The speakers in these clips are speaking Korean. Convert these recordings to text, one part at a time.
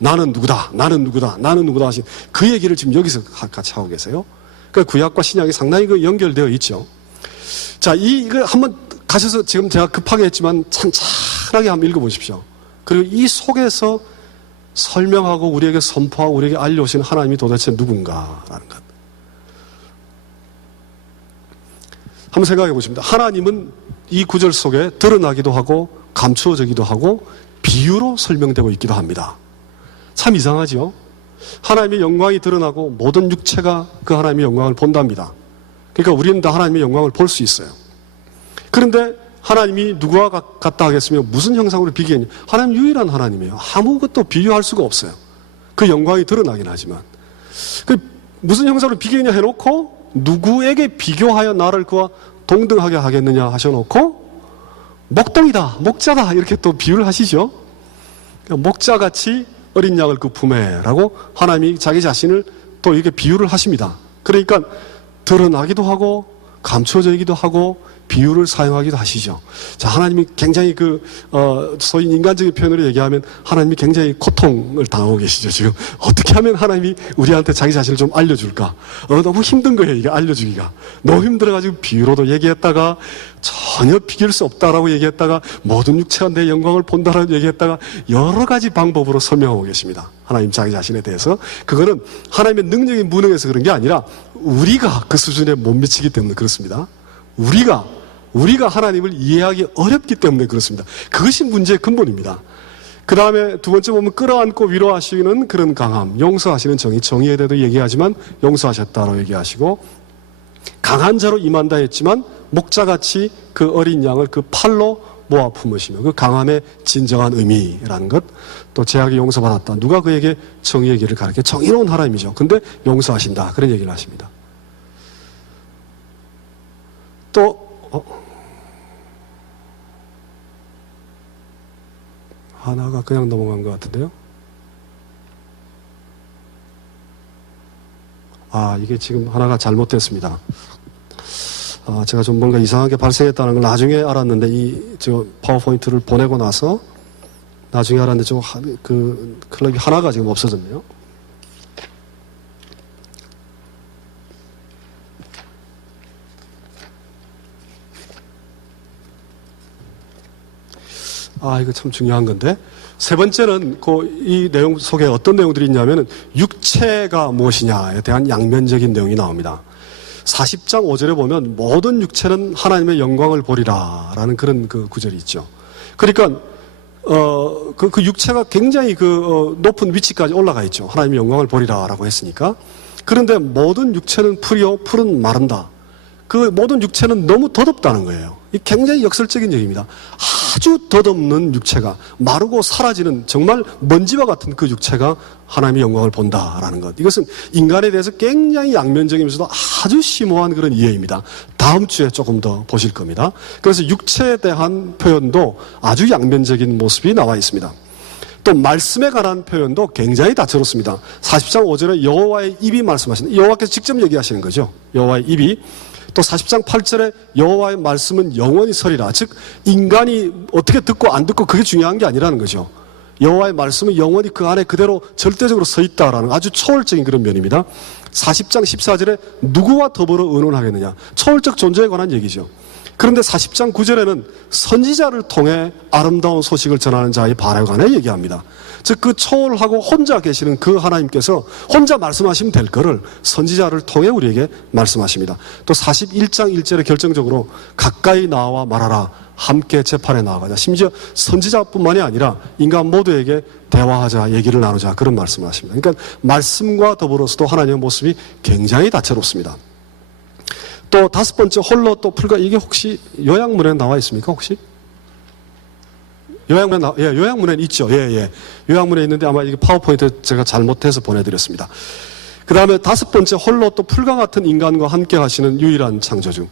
나는 누구다, 나는 누구다, 나는 누구다 하신 그 얘기를 지금 여기서 같이 하고 계세요. 그러니까 구약과 신약이 상당히 연결되어 있죠. 자, 이걸 한번 가셔서 지금 제가 급하게 했지만 찬찬하게 한번 읽어보십시오. 그리고 이 속에서 설명하고 우리에게 선포하고 우리에게 알려오신 하나님이 도대체 누군가라는 것. 한번 생각해 보십니다. 하나님은 이 구절 속에 드러나기도 하고 감추어지기도 하고 비유로 설명되고 있기도 합니다. 참 이상하죠? 하나님의 영광이 드러나고 모든 육체가 그 하나님의 영광을 본답니다. 그러니까 우리는 다 하나님의 영광을 볼 수 있어요. 그런데 하나님이 누구와 같다 하겠으며 무슨 형상으로 비교했냐? 하나님 유일한 하나님이에요. 아무것도 비교할 수가 없어요. 그 영광이 드러나긴 하지만. 무슨 형상으로 비교했냐 해놓고 누구에게 비교하여 나를 그와 동등하게 하겠느냐 하셔놓고 목동이다, 목자다 이렇게 또 비유를 하시죠. 목자같이 어린 양을 그 품에라고 하나님이 자기 자신을 또 이렇게 비유를 하십니다. 그러니까 드러나기도 하고 감춰지기도 하고 비유를 사용하기도 하시죠. 자, 하나님이 굉장히 소위 인간적인 표현으로 얘기하면 하나님이 굉장히 고통을 당하고 계시죠. 지금 어떻게 하면 하나님이 우리한테 자기 자신을 좀 알려줄까? 너무 힘든 거예요, 이게 알려주기가. 너무 힘들어가지고 비유로도 얘기했다가 전혀 비길 수 없다라고 얘기했다가 모든 육체가 내 영광을 본다라고 얘기했다가 여러 가지 방법으로 설명하고 계십니다. 하나님 자기 자신에 대해서. 그거는 하나님의 능력이 무능해서 그런 게 아니라 우리가 그 수준에 못 미치기 때문에 그렇습니다. 우리가 하나님을 이해하기 어렵기 때문에 그렇습니다. 그것이 문제의 근본입니다. 그 다음에 두 번째 보면 끌어안고 위로하시는 그런 강함, 용서하시는 정의에 대해서 얘기하지만 용서하셨다고 얘기하시고 강한 자로 임한다 했지만 목자같이 그 어린 양을 그 팔로 모아 품으시며 그 강함의 진정한 의미라는 것, 또 죄악이 용서받았다. 누가 그에게 정의의 길을 가르쳐? 정의로운 하나님이죠. 근데 용서하신다. 그런 얘기를 하십니다. 또 하나가 그냥 넘어간 것 같은데요. 이게 지금 하나가 잘못됐습니다. 제가 좀 뭔가 이상하게 발생했다는 걸 나중에 알았는데 저 파워포인트를 보내고 나서 나중에 알았는데 그 클럽이 하나가 지금 없어졌네요. 이거 참 중요한 건데. 세 번째는 이 내용 속에 어떤 내용들이 있냐면은 육체가 무엇이냐에 대한 양면적인 내용이 나옵니다. 40장 5절에 보면 모든 육체는 하나님의 영광을 보리라 라는 그런 그 구절이 있죠. 그러니까 그 육체가 굉장히 높은 위치까지 올라가 있죠. 하나님의 영광을 보리라 라고 했으니까. 그런데 모든 육체는 풀이요 풀은 마른다. 그 모든 육체는 너무 덧없다는 거예요. 이 굉장히 역설적인 얘기입니다. 아주 덧없는 육체가 마르고 사라지는 정말 먼지와 같은 그 육체가 하나님의 영광을 본다라는 것. 이것은 인간에 대해서 굉장히 양면적이면서도 아주 심오한 그런 이해입니다. 다음 주에 조금 더 보실 겁니다. 그래서 육체에 대한 표현도 아주 양면적인 모습이 나와 있습니다. 또 말씀에 관한 표현도 굉장히 다채롭습니다. 40장 5절에 여호와의 입이 말씀하시는, 여호와께서 직접 얘기하시는 거죠. 여호와의 입이. 또 40장 8절에 여호와의 말씀은 영원히 서리라. 즉 인간이 어떻게 듣고 안 듣고 그게 중요한 게 아니라는 거죠. 여호와의 말씀은 영원히 그 안에 그대로 절대적으로 서 있다라는 아주 초월적인 그런 면입니다. 40장 14절에 누구와 더불어 의논하겠느냐. 초월적 존재에 관한 얘기죠. 그런데 40장 9절에는 선지자를 통해 아름다운 소식을 전하는 자의 발에 관해 얘기합니다. 즉 그 초월하고 혼자 계시는 그 하나님께서 혼자 말씀하시면 될 거를 선지자를 통해 우리에게 말씀하십니다. 또 41장 1절에 결정적으로 가까이 나와 말하라. 함께 재판에 나아가자. 심지어 선지자뿐만이 아니라 인간 모두에게 대화하자, 얘기를 나누자, 그런 말씀을 하십니다. 그러니까 말씀과 더불어서도 하나님의 모습이 굉장히 다채롭습니다. 또 다섯 번째, 홀로 또 풀과. 이게 혹시 요약문에 나와 있습니까? 혹시? 요약문에는 있죠. 요약문에 있는데 아마 이게 파워포인트 제가 잘못해서 보내드렸습니다. 그 다음에 다섯 번째, 홀로 또 풀과 같은 인간과 함께 하시는 유일한 창조주.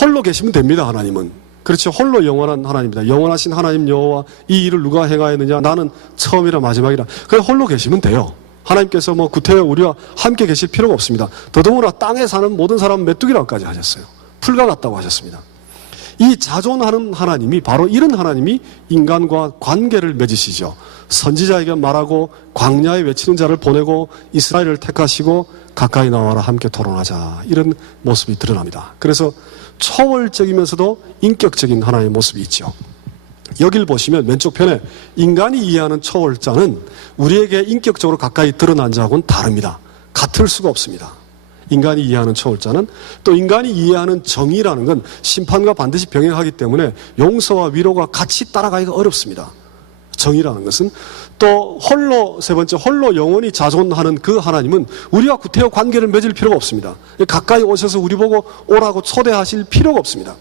홀로 계시면 됩니다, 하나님은. 그렇죠. 홀로 영원한 하나님입니다. 영원하신 하나님 여호와, 이 일을 누가 행하였느냐? 나는 처음이라 마지막이라. 그냥 홀로 계시면 돼요. 하나님께서 구태여 우리와 함께 계실 필요가 없습니다. 더더구나 땅에 사는 모든 사람은 메뚜기라고까지 하셨어요. 풀과 같다고 하셨습니다. 이 자존하는 하나님이 바로 이런 하나님이 인간과 관계를 맺으시죠. 선지자에게 말하고 광야에 외치는 자를 보내고 이스라엘을 택하시고 가까이 나와라 함께 토론하자, 이런 모습이 드러납니다. 그래서 초월적이면서도 인격적인 하나님의 모습이 있죠. 여기를 보시면 왼쪽 편에 인간이 이해하는 초월자는 우리에게 인격적으로 가까이 드러난 자하고는 다릅니다. 같을 수가 없습니다. 인간이 이해하는 초월자는, 또 인간이 이해하는 정의라는 건 심판과 반드시 병행하기 때문에 용서와 위로가 같이 따라가기가 어렵습니다. 정의라는 것은 또 홀로, 세 번째, 홀로 영원히 자존하는 그 하나님은 우리와 구태여 관계를 맺을 필요가 없습니다. 가까이 오셔서 우리 보고 오라고 초대하실 필요가 없습니다.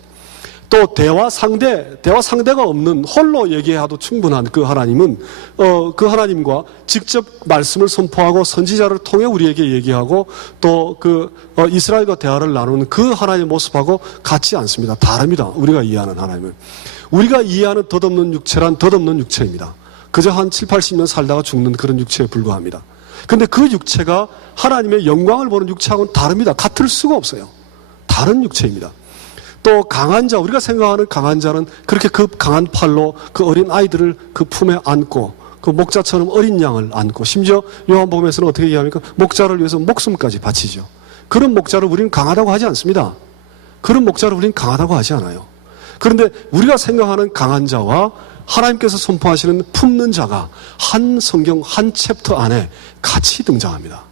또 대화 상대가 없는 홀로 얘기해도 충분한 그 하나님은 그 하나님과 직접 말씀을 선포하고 선지자를 통해 우리에게 얘기하고 또 이스라엘과 대화를 나누는 그 하나님의 모습하고 같지 않습니다. 다릅니다. 우리가 이해하는 하나님은. 우리가 이해하는 덧없는 육체란 덧없는 육체입니다. 그저 한 7, 80년 살다가 죽는 그런 육체에 불과합니다. 그런데 그 육체가 하나님의 영광을 보는 육체하고는 다릅니다. 같을 수가 없어요. 다른 육체입니다. 또 강한 자, 우리가 생각하는 강한 자는 그렇게 그 강한 팔로 그 어린 아이들을 그 품에 안고 그 목자처럼 어린 양을 안고, 심지어 요한복음에서는 어떻게 얘기합니까? 목자를 위해서 목숨까지 바치죠. 그런 목자를 우리는 강하다고 하지 않습니다. 그런 목자를 우리는 강하다고 하지 않아요. 그런데 우리가 생각하는 강한 자와 하나님께서 선포하시는 품는 자가 한 성경 한 챕터 안에 같이 등장합니다.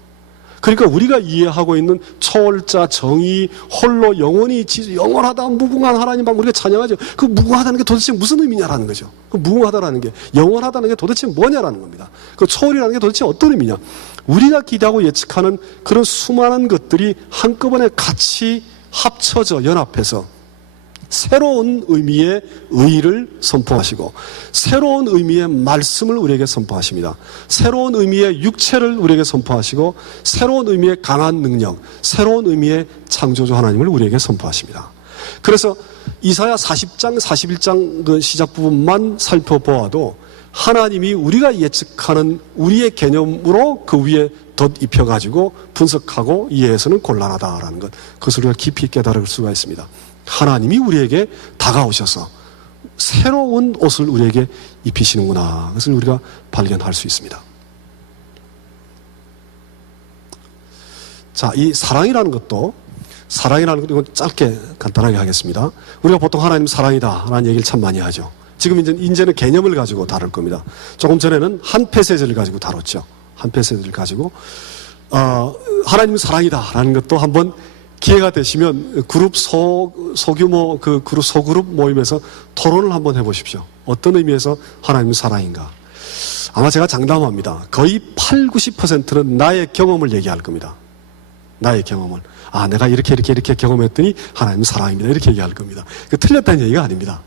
그러니까 우리가 이해하고 있는 초월자, 정의, 홀로 영원히 영원하다, 무궁한 하나님 방 우리가 찬양하죠. 그 무궁하다는 게 도대체 무슨 의미냐라는 거죠. 그 무궁하다라는 게, 영원하다는 게 도대체 뭐냐라는 겁니다. 그 초월이라는 게 도대체 어떤 의미냐. 우리가 기대하고 예측하는 그런 수많은 것들이 한꺼번에 같이 합쳐져 연합해서 새로운 의미의 의를 선포하시고 새로운 의미의 말씀을 우리에게 선포하십니다. 새로운 의미의 육체를 우리에게 선포하시고 새로운 의미의 강한 능력, 새로운 의미의 창조주 하나님을 우리에게 선포하십니다. 그래서 이사야 40장, 41장 그 시작 부분만 살펴보아도 하나님이 우리가 예측하는 우리의 개념으로 그 위에 덧입혀가지고 분석하고 이해해서는 곤란하다라는 것, 그것을 우리가 깊이 깨달을 수가 있습니다. 하나님이 우리에게 다가오셔서 새로운 옷을 우리에게 입히시는구나, 그것을 우리가 발견할 수 있습니다. 자, 이 사랑이라는 것도, 이건 짧게 간단하게 하겠습니다. 우리가 보통 하나님 사랑이다 라는 얘기를 참 많이 하죠. 지금 이제는 개념을 가지고 다룰 겁니다. 조금 전에는 한 페세지를 가지고 다뤘죠. 한 페세지를 가지고 하나님 사랑이다 라는 것도 한번 기회가 되시면 그룹 소규모 그 그룹 소그룹 모임에서 토론을 한번 해보십시오. 어떤 의미에서 하나님은 사랑인가? 아마 제가 장담합니다. 거의 8, 90%는 나의 경험을 얘기할 겁니다. 나의 경험을. 내가 이렇게 경험했더니 하나님은 사랑입니다. 이렇게 얘기할 겁니다. 틀렸다는 얘기가 아닙니다.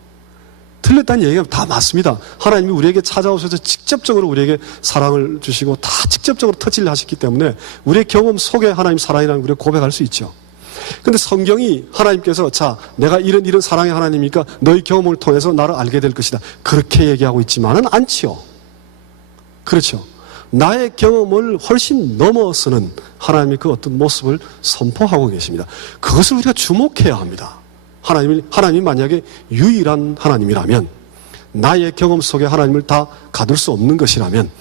틀렸다는 얘기가 다 맞습니다. 하나님이 우리에게 찾아오셔서 직접적으로 우리에게 사랑을 주시고 다 직접적으로 터치를 하셨기 때문에 우리의 경험 속에 하나님 사랑이라는 걸 우리가 고백할 수 있죠. 근데 성경이 하나님께서 자, 내가 이런 사랑의 하나님이니까 너희 경험을 통해서 나를 알게 될 것이다, 그렇게 얘기하고 있지만은 않지요. 그렇죠. 나의 경험을 훨씬 넘어서는 하나님의 그 어떤 모습을 선포하고 계십니다. 그것을 우리가 주목해야 합니다. 하나님이 만약에 유일한 하나님이라면, 나의 경험 속에 하나님을 다 가둘 수 없는 것이라면,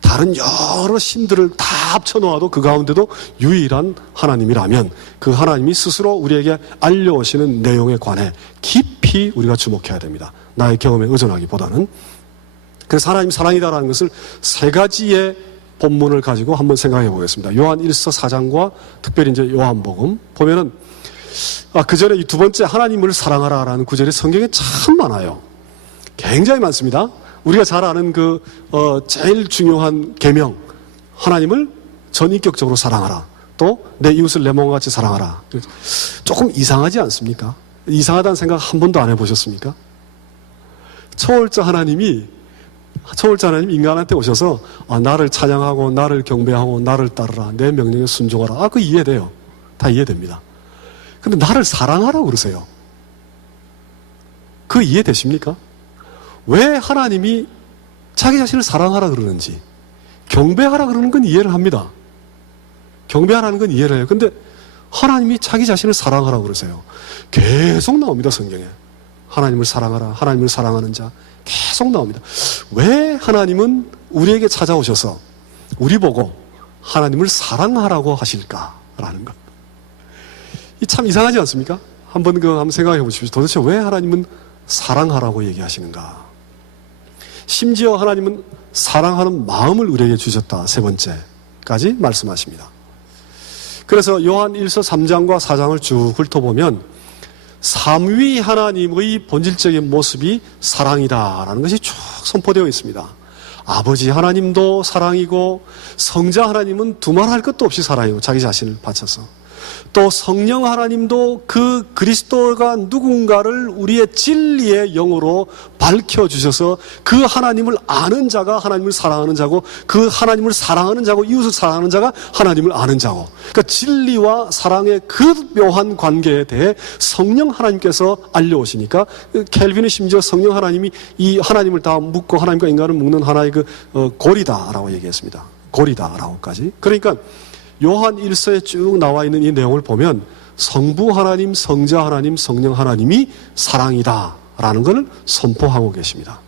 다른 여러 신들을 다 합쳐놓아도 그 가운데도 유일한 하나님이라면 그 하나님이 스스로 우리에게 알려오시는 내용에 관해 깊이 우리가 주목해야 됩니다. 나의 경험에 의존하기보다는. 그래서 하나님 사랑이다라는 것을 세 가지의 본문을 가지고 한번 생각해 보겠습니다. 요한 1서 4장과 특별히 이제 요한복음 보면은 그 전에 이 두 번째 하나님을 사랑하라라는 구절이 성경에 참 많아요. 굉장히 많습니다. 우리가 잘 아는 제일 중요한 계명, 하나님을 전인격적으로 사랑하라. 또 내 이웃을 내 몸과 같이 사랑하라. 조금 이상하지 않습니까? 이상하다는 생각 한 번도 안 해보셨습니까? 초월자 하나님 인간한테 오셔서 나를 찬양하고 나를 경배하고 나를 따르라, 내 명령에 순종하라. 그거 이해돼요. 다 이해됩니다. 근데 나를 사랑하라고 그러세요. 그거 이해되십니까? 왜 하나님이 자기 자신을 사랑하라 그러는지, 경배하라 그러는 건 이해를 합니다. 경배하라는 건 이해를 해요. 근데 하나님이 자기 자신을 사랑하라고 그러세요. 계속 나옵니다, 성경에. 하나님을 사랑하라. 하나님을 사랑하는 자. 계속 나옵니다. 왜 하나님은 우리에게 찾아오셔서 우리 보고 하나님을 사랑하라고 하실까라는 것. 이 참 이상하지 않습니까? 한번 생각해 보십시오. 도대체 왜 하나님은 사랑하라고 얘기하시는가? 심지어 하나님은 사랑하는 마음을 우리에게 주셨다. 세 번째까지 말씀하십니다. 그래서 요한 1서 3장과 4장을 쭉 훑어보면 삼위 하나님의 본질적인 모습이 사랑이다라는 것이 쭉 선포되어 있습니다. 아버지 하나님도 사랑이고 성자 하나님은 두말할 것도 없이 사랑이고 자기 자신을 바쳐서 또 성령 하나님도 그 그리스도가 누군가를 우리의 진리의 영으로 밝혀주셔서 그 하나님을 아는 자가 하나님을 사랑하는 자고 그 하나님을 사랑하는 자고 이웃을 사랑하는 자가 하나님을 아는 자고 그러니까 진리와 사랑의 그 묘한 관계에 대해 성령 하나님께서 알려오시니까 켈빈은 심지어 성령 하나님이 이 하나님을 다 묶고 하나님과 인간을 묶는 하나의 고리다라고 얘기했습니다. 고리다라고까지. 그러니까 요한 1서에 쭉 나와 있는 이 내용을 보면 성부 하나님, 성자 하나님, 성령 하나님이 사랑이다라는 것을 선포하고 계십니다.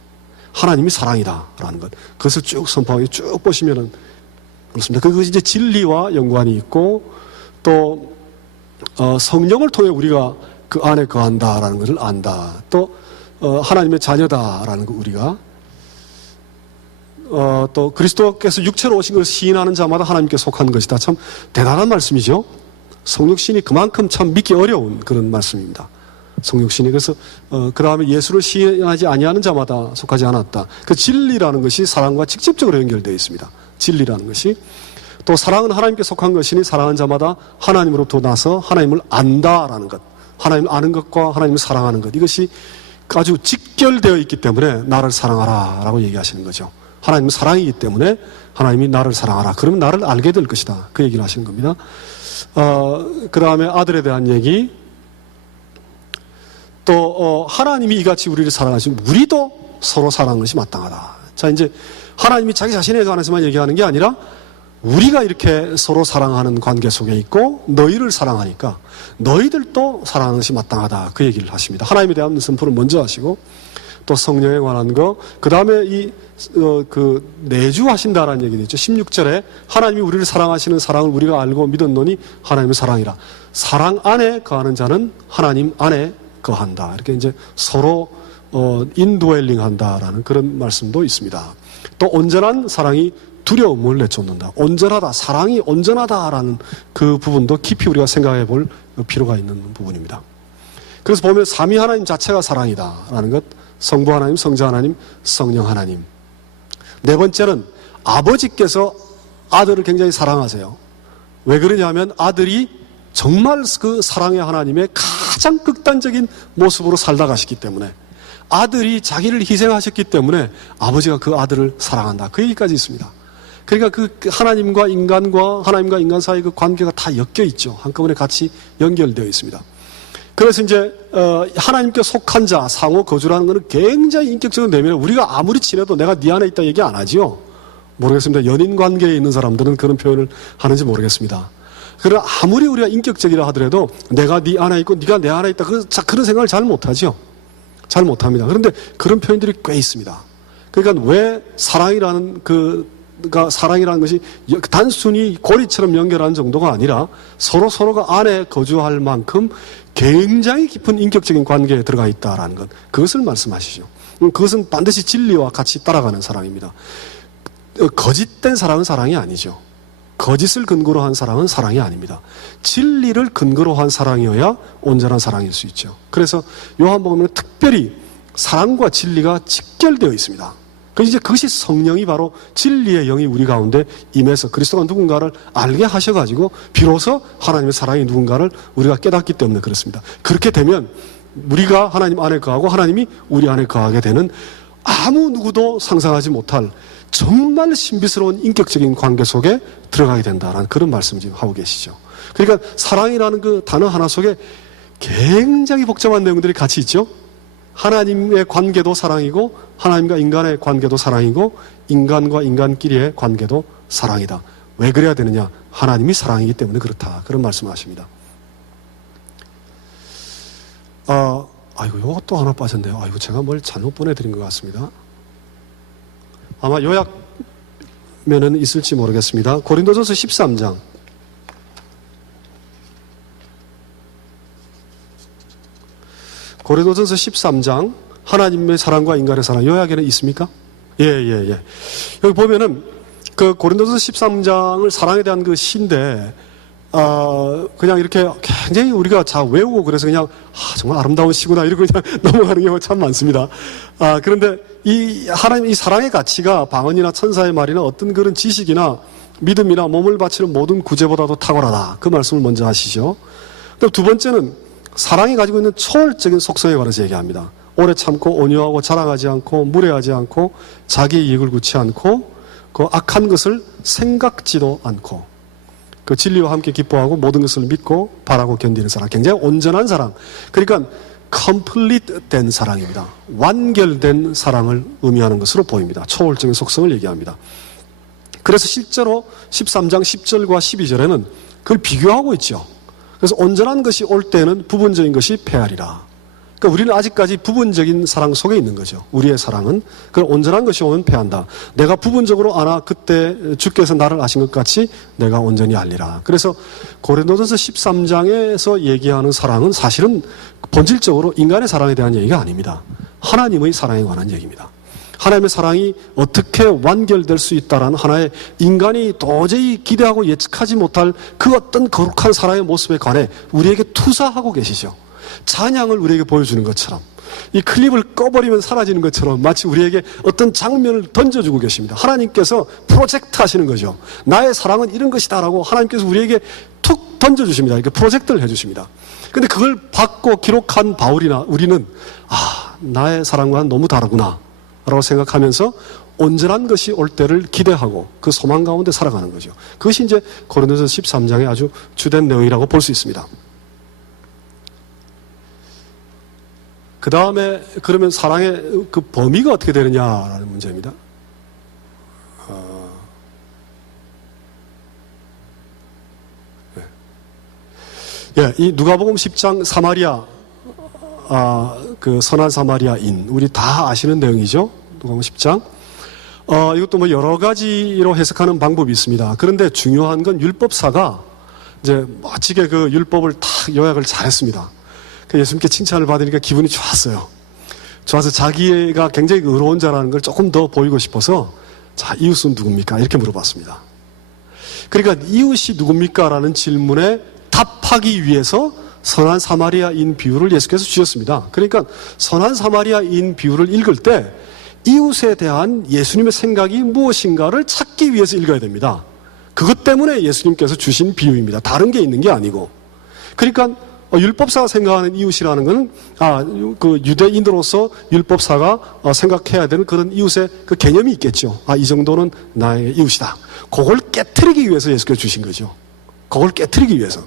하나님이 사랑이다라는 것. 그것을 쭉 선포하고 쭉 보시면은 그렇습니다. 그것이 이제 진리와 연관이 있고 또 성령을 통해 우리가 그 안에 거한다라는 것을 안다. 또 하나님의 자녀다라는 거 우리가 또 그리스도께서 육체로 오신 것을 시인하는 자마다 하나님께 속한 것이다. 참 대단한 말씀이죠. 성육신이 그만큼 참 믿기 어려운 그런 말씀입니다. 성육신이. 그래서 그 다음에 예수를 시인하지 아니하는 자마다 속하지 않았다. 그 진리라는 것이 사랑과 직접적으로 연결되어 있습니다. 진리라는 것이. 또 사랑은 하나님께 속한 것이니 사랑하는 자마다 하나님으로부터 나서 하나님을 안다라는 것. 하나님을 아는 것과 하나님을 사랑하는 것. 이것이 아주 직결되어 있기 때문에 나를 사랑하라 라고 얘기하시는 거죠. 하나님은 사랑이기 때문에 하나님이 나를 사랑하라. 그러면 나를 알게 될 것이다. 그 얘기를 하시는 겁니다. 그 다음에 아들에 대한 얘기. 또 하나님이 이같이 우리를 사랑하시면 우리도 서로 사랑하는 것이 마땅하다. 자, 이제 하나님이 자기 자신에 관해서만 얘기하는 게 아니라 우리가 이렇게 서로 사랑하는 관계 속에 있고 너희를 사랑하니까 너희들도 사랑하는 것이 마땅하다. 그 얘기를 하십니다. 하나님에 대한 선포를 먼저 하시고 또 성령에 관한 거, 그 다음에 내주하신다라는 얘기도 있죠. 16절에 하나님이 우리를 사랑하시는 사랑을 우리가 알고 믿었노니 하나님의 사랑이라. 사랑 안에 거하는 자는 하나님 안에 거한다. 이렇게 이제 서로 인드웰링 한다라는 그런 말씀도 있습니다. 또 온전한 사랑이 두려움을 내쫓는다. 온전하다. 사랑이 온전하다라는 그 부분도 깊이 우리가 생각해 볼 필요가 있는 부분입니다. 그래서 보면 삼위 하나님 자체가 사랑이다라는 것. 성부 하나님, 성자 하나님, 성령 하나님. 네 번째는 아버지께서 아들을 굉장히 사랑하세요. 왜 그러냐면 아들이 정말 그 사랑의 하나님의 가장 극단적인 모습으로 살다 가셨기 때문에 아들이 자기를 희생하셨기 때문에 아버지가 그 아들을 사랑한다. 그 얘기까지 있습니다. 그러니까 그 하나님과 인간 사이의 그 관계가 다 엮여 있죠. 한꺼번에 같이 연결되어 있습니다. 그래서 이제 하나님께 속한 자, 상호 거주라는 것은 굉장히 인격적으로 내면 우리가 아무리 친해도 내가 네 안에 있다 얘기 안 하지요. 모르겠습니다. 연인 관계에 있는 사람들은 그런 표현을 하는지 모르겠습니다. 그러나 아무리 우리가 인격적이라 하더라도 내가 네 안에 있고 네가 내 안에 있다 그런 생각을 잘 못하죠. 잘 못합니다. 그런데 그런 표현들이 꽤 있습니다. 그러니까 왜 사랑이라는 사랑이라는 것이 단순히 고리처럼 연결하는 정도가 아니라 서로가 안에 거주할 만큼 굉장히 깊은 인격적인 관계에 들어가 있다라는 것. 그것을 말씀하시죠. 그것은 반드시 진리와 같이 따라가는 사랑입니다. 거짓된 사랑은 사랑이 아니죠. 거짓을 근거로 한 사랑은 사랑이 아닙니다. 진리를 근거로 한 사랑이어야 온전한 사랑일 수 있죠. 그래서 요한복음에는 특별히 사랑과 진리가 직결되어 있습니다. 그것이 성령이 바로 진리의 영이 우리 가운데 임해서 그리스도가 누군가를 알게 하셔가지고 비로소 하나님의 사랑이 누군가를 우리가 깨닫기 때문에 그렇습니다. 그렇게 되면 우리가 하나님 안에 거하고 하나님이 우리 안에 거하게 되는 아무 누구도 상상하지 못할 정말 신비스러운 인격적인 관계 속에 들어가게 된다라는 그런 말씀을 지금 하고 계시죠. 그러니까 사랑이라는 그 단어 하나 속에 굉장히 복잡한 내용들이 같이 있죠. 하나님의 관계도 사랑이고 하나님과 인간의 관계도 사랑이고 인간과 인간끼리의 관계도 사랑이다. 왜 그래야 되느냐? 하나님이 사랑이기 때문에 그렇다. 그런 말씀을 하십니다. 아이고, 요것도 하나 빠졌네요. 아이고, 제가 뭘 잘못 보내드린 것 같습니다. 아마 요약면은 있을지 모르겠습니다. 고린도전서 13장. 고린도전서 13장, 하나님의 사랑과 인간의 사랑, 요약에는 있습니까? 예. 여기 보면은, 그 고린도전서 13장을 사랑에 대한 그 시인데, 그냥 이렇게 굉장히 우리가 잘 외우고 그래서 그냥, 정말 아름다운 시구나, 이러고 그냥 넘어가는 경우가 참 많습니다. 그런데 하나님 이 사랑의 가치가 방언이나 천사의 말이나 어떤 그런 지식이나 믿음이나 몸을 바치는 모든 구제보다도 탁월하다. 그 말씀을 먼저 하시죠. 또 두 번째는 사랑이 가지고 있는 초월적인 속성에 관해서 얘기합니다. 오래 참고 온유하고 자랑하지 않고 무례하지 않고 자기의 이익을 구치 않고 그 악한 것을 생각지도 않고 그 진리와 함께 기뻐하고 모든 것을 믿고 바라고 견디는 사랑. 굉장히 온전한 사랑. 그러니까 complete 된 사랑입니다. 완결된 사랑을 의미하는 것으로 보입니다. 초월적인 속성을 얘기합니다. 그래서 실제로 13장 10절과 12절에는 그걸 비교하고 있죠. 그래서 온전한 것이 올 때는 부분적인 것이 패하리라. 그러니까 우리는 아직까지 부분적인 사랑 속에 있는 거죠. 우리의 사랑은. 그럼 온전한 것이 오면 패한다. 내가 부분적으로 아나 그때 주께서 나를 아신 것 같이 내가 온전히 알리라. 그래서 고린도전서 13장에서 얘기하는 사랑은 사실은 본질적으로 인간의 사랑에 대한 얘기가 아닙니다. 하나님의 사랑에 관한 얘기입니다. 하나님의 사랑이 어떻게 완결될 수 있다라는 하나의 인간이 도저히 기대하고 예측하지 못할 그 어떤 거룩한 사랑의 모습에 관해 우리에게 투사하고 계시죠. 찬양을 우리에게 보여주는 것처럼 이 클립을 꺼버리면 사라지는 것처럼 마치 우리에게 어떤 장면을 던져주고 계십니다. 하나님께서 프로젝트 하시는 거죠. 나의 사랑은 이런 것이다 라고 하나님께서 우리에게 툭 던져주십니다. 이렇게 프로젝트를 해주십니다. 근데 그걸 받고 기록한 바울이나 우리는 나의 사랑과는 너무 다르구나 라고 생각하면서 온전한 것이 올 때를 기대하고 그 소망 가운데 살아가는 거죠. 그것이 이제 고린도전서 13장의 아주 주된 내용이라고 볼 수 있습니다. 그 다음에 그러면 사랑의 그 범위가 어떻게 되느냐라는 문제입니다. 이 누가복음 10장 사마리아 그 선한 사마리아인 우리 다 아시는 내용이죠. 누가복음 10장. 이것도 뭐 여러 가지로 해석하는 방법이 있습니다. 그런데 중요한 건 율법사가 이제 멋지게 그 율법을 탁 요약을 잘했습니다. 예수님께 칭찬을 받으니까 기분이 좋았어요. 좋아서 자기가 굉장히 의로운 자라는 걸 조금 더 보이고 싶어서 자, 이웃은 누굽니까? 이렇게 물어봤습니다. 그러니까 이웃이 누굽니까? 라는 질문에 답하기 위해서 선한 사마리아인 비유를 예수께서 주셨습니다. 그러니까 선한 사마리아인 비유를 읽을 때 이웃에 대한 예수님의 생각이 무엇인가를 찾기 위해서 읽어야 됩니다. 그것 때문에 예수님께서 주신 비유입니다. 다른 게 있는 게 아니고. 그러니까 율법사가 생각하는 이웃이라는 것은 그 유대인으로서 율법사가 생각해야 되는 그런 이웃의 그 개념이 있겠죠. 이 정도는 나의 이웃이다. 그걸 깨트리기 위해서 예수께서 주신 거죠. 그걸 깨트리기 위해서.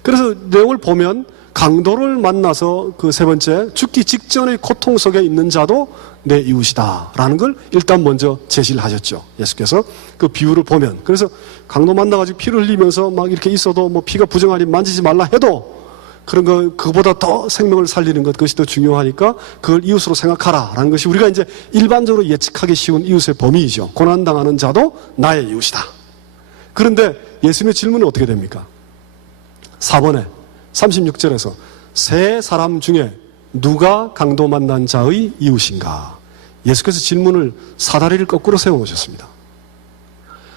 그래서 내용을 보면 강도를 만나서 그 세 번째 죽기 직전의 고통 속에 있는 자도 내 이웃이다라는 걸 일단 먼저 제시를 하셨죠. 예수께서 그 비유를 보면. 그래서 강도 만나가지고 피를 흘리면서 막 이렇게 있어도 뭐 피가 부정하니 만지지 말라 해도 그런 거, 그보다 더 생명을 살리는 것, 그것이 더 중요하니까 그걸 이웃으로 생각하라. 라는 것이 우리가 이제 일반적으로 예측하기 쉬운 이웃의 범위이죠. 고난당하는 자도 나의 이웃이다. 그런데 예수님의 질문은 어떻게 됩니까? 4번에, 36절에서 세 사람 중에 누가 강도 만난 자의 이웃인가? 예수께서 질문을 사다리를 거꾸로 세워놓으셨습니다.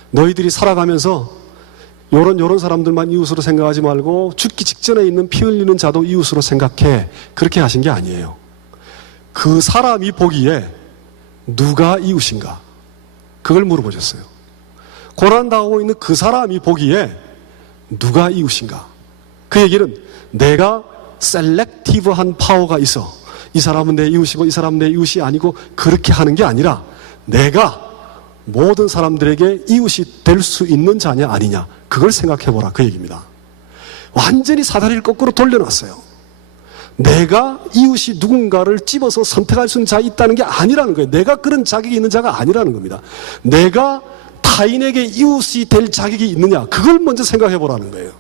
너희들이 살아가면서 요런 사람들만 이웃으로 생각하지 말고 죽기 직전에 있는 피 흘리는 자도 이웃으로 생각해. 그렇게 하신 게 아니에요. 그 사람이 보기에 누가 이웃인가? 그걸 물어보셨어요. 고난당하고 있는 그 사람이 보기에 누가 이웃인가? 그 얘기는 내가 셀렉티브한 파워가 있어. 이 사람은 내 이웃이고 이 사람은 내 이웃이 아니고 그렇게 하는 게 아니라 내가 모든 사람들에게 이웃이 될 수 있는 자냐 아니냐 그걸 생각해보라 그 얘기입니다. 완전히 사다리를 거꾸로 돌려놨어요. 내가 이웃이 누군가를 집어서 선택할 수 있는 자가 있다는 게 아니라는 거예요. 내가 그런 자격이 있는 자가 아니라는 겁니다. 내가 타인에게 이웃이 될 자격이 있느냐 그걸 먼저 생각해보라는 거예요.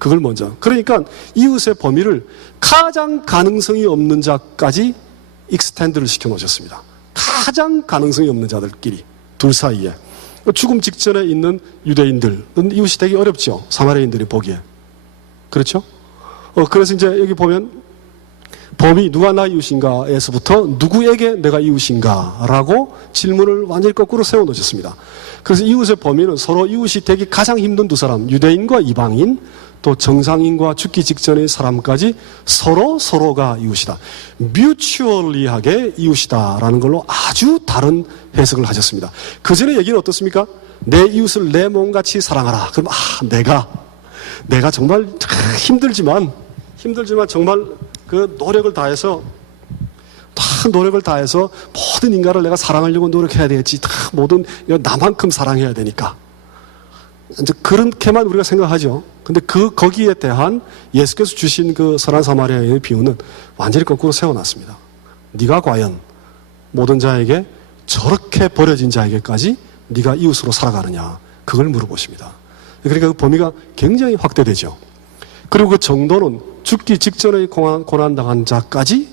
그걸 먼저. 그러니까 이웃의 범위를 가장 가능성이 없는 자까지 익스텐드를 시켜놓으셨습니다. 가장 가능성이 없는 자들끼리, 둘 사이에. 죽음 직전에 있는 유대인들은 이웃이 되기 어렵죠. 사마리아인들이 보기에. 그렇죠? 그래서 이제 여기 보면 범위, 누가 나 이웃인가에서부터 누구에게 내가 이웃인가라고 질문을 완전히 거꾸로 세워놓으셨습니다. 그래서 이웃의 범위는 서로 이웃이 되기 가장 힘든 두 사람, 유대인과 이방인, 또 정상인과 죽기 직전의 사람까지 서로가 이웃이다. 뮤추얼리하게 이웃이다라는 걸로 아주 다른 해석을 하셨습니다. 그 전에 얘기는 어떻습니까? 내 이웃을 내 몸같이 사랑하라. 그럼 내가 정말 힘들지만 정말 그 노력을 다해서 모든 인간을 내가 사랑하려고 노력해야 되겠지. 모든 나만큼 사랑해야 되니까. 이제 그렇게만 우리가 생각하죠. 근데 거기에 대한 예수께서 주신 그 선한 사마리아인의 비유는 완전히 거꾸로 세워놨습니다. 네가 과연 모든 자에게 저렇게 버려진 자에게까지 네가 이웃으로 살아가느냐. 그걸 물어보십니다. 그러니까 그 범위가 굉장히 확대되죠. 그리고 그 정도는 죽기 직전에 고난당한 자까지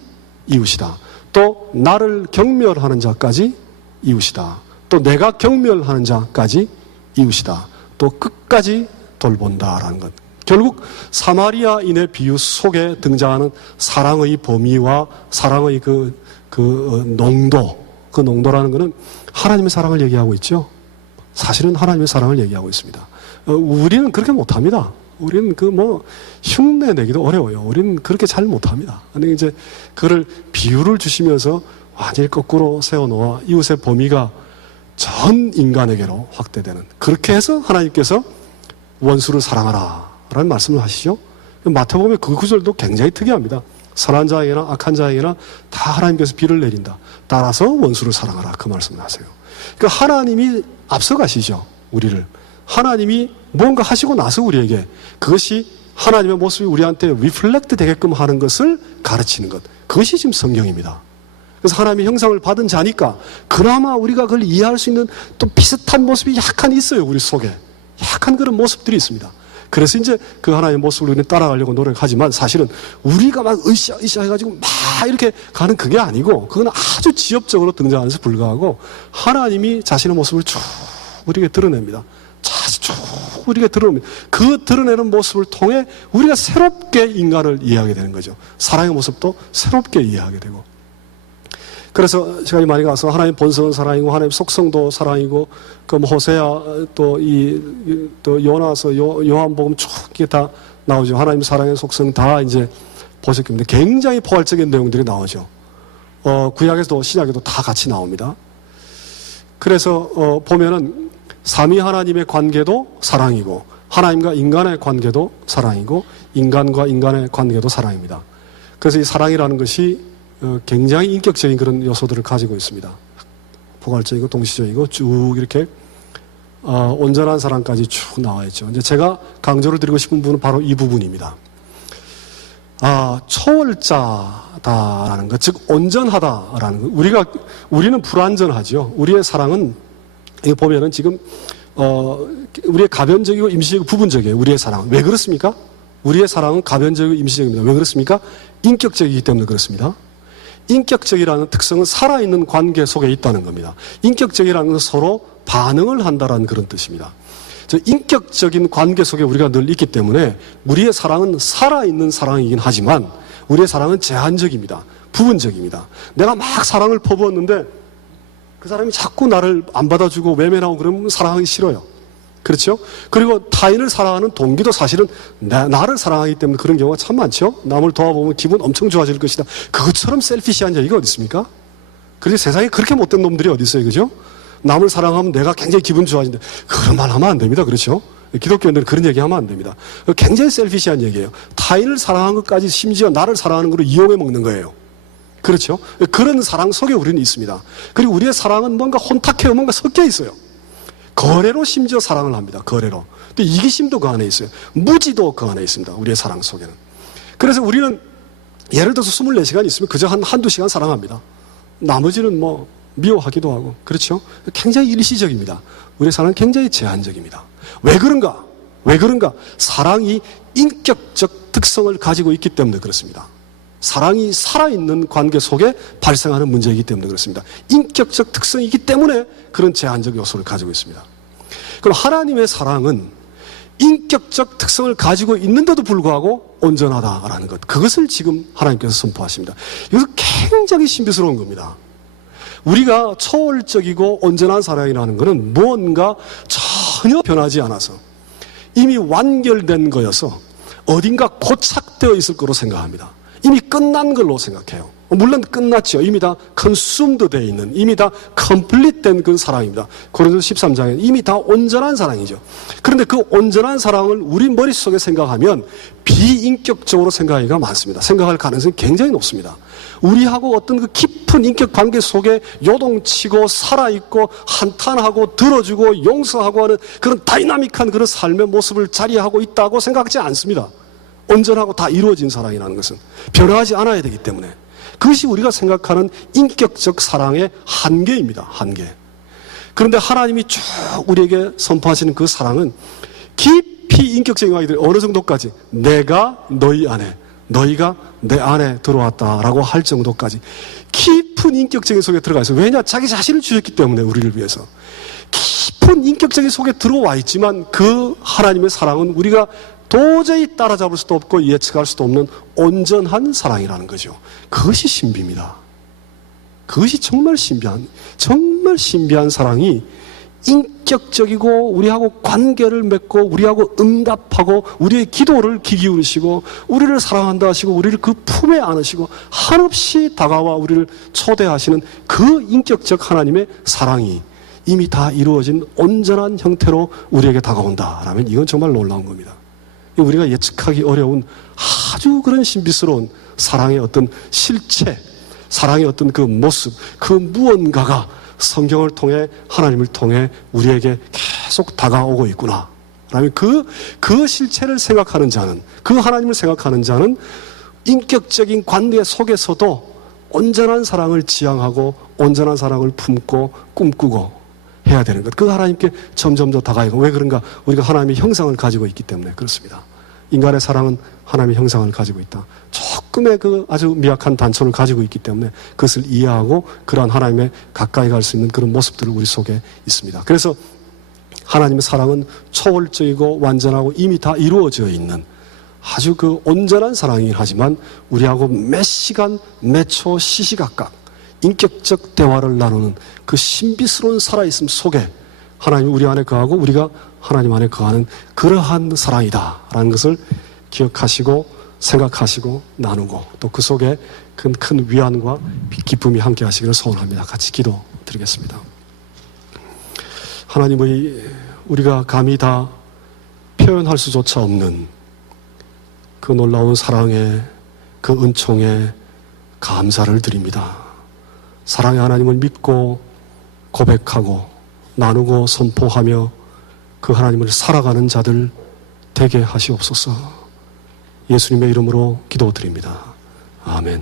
이웃이다. 또 나를 경멸하는 자까지 이웃이다. 또 내가 경멸하는 자까지 이웃이다. 또 끝까지 돌본다라는 것. 결국 사마리아인의 비유 속에 등장하는 사랑의 범위와 사랑의 그 농도라는 것은 하나님의 사랑을 얘기하고 있죠. 사실은 하나님의 사랑을 얘기하고 있습니다. 우리는 그렇게 못합니다. 우리는 흉내 내기도 어려워요. 우리는 그렇게 잘 못합니다. 근데 이제 그를 비유를 주시면서 완전히 거꾸로 세워놓아 이웃의 범위가 전 인간에게로 확대되는, 그렇게 해서 하나님께서 원수를 사랑하라 라는 말씀을 하시죠. 마태복음의 그 구절도 굉장히 특이합니다. 선한 자에게나 악한 자에게나 다 하나님께서 비를 내린다. 따라서 원수를 사랑하라, 그 말씀을 하세요. 그러니까 하나님이 앞서가시죠. 우리를. 하나님이 뭔가 하시고 나서 우리에게 그것이 하나님의 모습이 우리한테 리플렉트 되게끔 하는 것을 가르치는 것. 그것이 지금 성경입니다. 그래서 하나님의 형상을 받은 자니까 그나마 우리가 그걸 이해할 수 있는 또 비슷한 모습이 약간 있어요. 우리 속에. 약간 그런 모습들이 있습니다. 그래서 이제 그 하나님의 모습을 우리는 따라가려고 노력하지만 사실은 우리가 막 으쌰으쌰 해가지고 막 이렇게 가는 그게 아니고 그건 아주 지엽적으로 등장하면서 불과하고 하나님이 자신의 모습을 쭉 우리에게 드러냅니다. 쭉 우리에게 드러냅니다. 그 드러내는 모습을 통해 우리가 새롭게 인간을 이해하게 되는 거죠. 사랑의 모습도 새롭게 이해하게 되고. 그래서 시간이 많이 가서 하나님 본성은 사랑이고 하나님 속성도 사랑이고 호세아 또 요나서 요한복음 쭉 이게 다 나오죠. 하나님 사랑의 속성 다 이제 보셨겠는데 굉장히 포괄적인 내용들이 나오죠. 구약에서도 신약에도 다 같이 나옵니다. 그래서 보면은 삼위 하나님의 관계도 사랑이고 하나님과 인간의 관계도 사랑이고 인간과 인간의 관계도 사랑입니다. 그래서 이 사랑이라는 것이 굉장히 인격적인 그런 요소들을 가지고 있습니다. 포괄적이고 동시적이고 쭉 이렇게 온전한 사랑까지 쭉 나와 있죠. 이제 제가 강조를 드리고 싶은 부분은 바로 이 부분입니다. 초월자다라는 것, 즉 온전하다라는 것. 우리는 불완전하죠. 우리의 사랑은 이거 보면은 지금 우리의 가변적이고 임시적이고 부분적이에요. 우리의 사랑은 왜 그렇습니까? 우리의 사랑은 가변적이고 임시적입니다. 왜 그렇습니까? 인격적이기 때문에 그렇습니다. 인격적이라는 특성은 살아있는 관계 속에 있다는 겁니다. 인격적이라는 것은 서로 반응을 한다라는 그런 뜻입니다. 인격적인 관계 속에 우리가 늘 있기 때문에 우리의 사랑은 살아있는 사랑이긴 하지만 우리의 사랑은 제한적입니다. 부분적입니다. 내가 막 사랑을 퍼부었는데 그 사람이 자꾸 나를 안 받아주고 외면하고 그러면 사랑하기 싫어요. 그렇죠? 그리고 타인을 사랑하는 동기도 사실은 나를 사랑하기 때문에 그런 경우가 참 많죠. 남을 도와보면 기분 엄청 좋아질 것이다. 그것처럼 셀피시한 얘기가 어디 있습니까? 그래서 세상에 그렇게 못된 놈들이 어디 있어요. 그죠? 남을 사랑하면 내가 굉장히 기분 좋아진다. 그런 말 하면 안 됩니다. 그렇죠? 기독교인들은 그런 얘기 하면 안 됩니다. 굉장히 셀피시한 얘기예요. 타인을 사랑하는 것까지 심지어 나를 사랑하는 걸로 이용해 먹는 거예요. 그렇죠? 그런 사랑 속에 우리는 있습니다. 그리고 우리의 사랑은 뭔가 혼탁해요. 뭔가 섞여 있어요. 거래로 심지어 사랑을 합니다. 거래로. 또 이기심도 그 안에 있어요. 무지도 그 안에 있습니다. 우리의 사랑 속에는. 그래서 우리는 예를 들어서 24시간 있으면 그저 한두 시간 사랑합니다. 나머지는 미워하기도 하고. 그렇죠? 굉장히 일시적입니다. 우리의 사랑은 굉장히 제한적입니다. 왜 그런가? 왜 그런가? 사랑이 인격적 특성을 가지고 있기 때문에 그렇습니다. 사랑이 살아있는 관계 속에 발생하는 문제이기 때문에 그렇습니다. 인격적 특성이기 때문에 그런 제한적 요소를 가지고 있습니다. 그럼 하나님의 사랑은 인격적 특성을 가지고 있는데도 불구하고 온전하다라는 것, 그것을 지금 하나님께서 선포하십니다. 이것은 굉장히 신비스러운 겁니다. 우리가 초월적이고 온전한 사랑이라는 것은 무언가 전혀 변하지 않아서 이미 완결된 거여서 어딘가 고착되어 있을 거로 생각합니다. 이미 끝난 걸로 생각해요. 물론 끝났죠. 이미 다 consumed 되어 있는, 이미 다 complete 된 그 사랑입니다. 고린도서 13장에 이미 다 온전한 사랑이죠. 그런데 그 온전한 사랑을 우리 머릿속에 생각하면 비인격적으로 생각하기가 많습니다. 생각할 가능성이 굉장히 높습니다. 우리하고 어떤 그 깊은 인격 관계 속에 요동치고 살아있고 한탄하고 들어주고 용서하고 하는 그런 다이나믹한 그런 삶의 모습을 자리하고 있다고 생각하지 않습니다. 온전하고 다 이루어진 사랑이라는 것은 변화하지 않아야 되기 때문에 그것이 우리가 생각하는 인격적 사랑의 한계입니다. 한계. 그런데 하나님이 쭉 우리에게 선포하시는 그 사랑은 깊이 인격적인 관계들이 어느 정도까지 내가 너희 안에, 너희가 내 안에 들어왔다라고 할 정도까지 깊은 인격적인 속에 들어가 있어요. 왜냐? 자기 자신을 주셨기 때문에 우리를 위해서. 깊은 인격적인 속에 들어와 있지만 그 하나님의 사랑은 우리가 도저히 따라잡을 수도 없고 예측할 수도 없는 온전한 사랑이라는 거죠. 그것이 신비입니다. 그것이 정말 신비한 사랑이 인격적이고 우리하고 관계를 맺고 우리하고 응답하고 우리의 기도를 귀 기울이시고 우리를 사랑한다 하시고 우리를 그 품에 안으시고 한없이 다가와 우리를 초대하시는 그 인격적 하나님의 사랑이 이미 다 이루어진 온전한 형태로 우리에게 다가온다라면 이건 정말 놀라운 겁니다. 우리가 예측하기 어려운 아주 그런 신비스러운 사랑의 어떤 실체, 사랑의 어떤 그 모습, 그 무언가가 성경을 통해 하나님을 통해 우리에게 계속 다가오고 있구나. 라면 그 실체를 생각하는 자는, 그 하나님을 생각하는 자는 인격적인 관계 속에서도 온전한 사랑을 지향하고 온전한 사랑을 품고 꿈꾸고 해야 되는 것. 그 하나님께 점점 더 다가가고. 왜 그런가? 우리가 하나님의 형상을 가지고 있기 때문에 그렇습니다. 인간의 사랑은 하나님의 형상을 가지고 있다. 조금의 그 아주 미약한 단초를 가지고 있기 때문에 그것을 이해하고 그러한 하나님의 가까이 갈 수 있는 그런 모습들을 우리 속에 있습니다. 그래서 하나님의 사랑은 초월적이고 완전하고 이미 다 이루어져 있는 아주 그 온전한 사랑이긴 하지만 우리하고 몇 시간, 몇 초, 시시각각 인격적 대화를 나누는 그 신비스러운 살아있음 속에 하나님이 우리 안에 거하고 우리가 하나님 안에 거하는 그러한 사랑이다라는 것을 기억하시고 생각하시고 나누고 또 그 속에 큰 위안과 기쁨이 함께 하시기를 소원합니다. 같이 기도 드리겠습니다. 하나님의 우리가 감히 다 표현할 수조차 없는 그 놀라운 사랑에 그 은총에 감사를 드립니다. 사랑의 하나님을 믿고 고백하고 나누고 선포하며 그 하나님을 살아가는 자들 되게 하시옵소서. 예수님의 이름으로 기도드립니다. 아멘.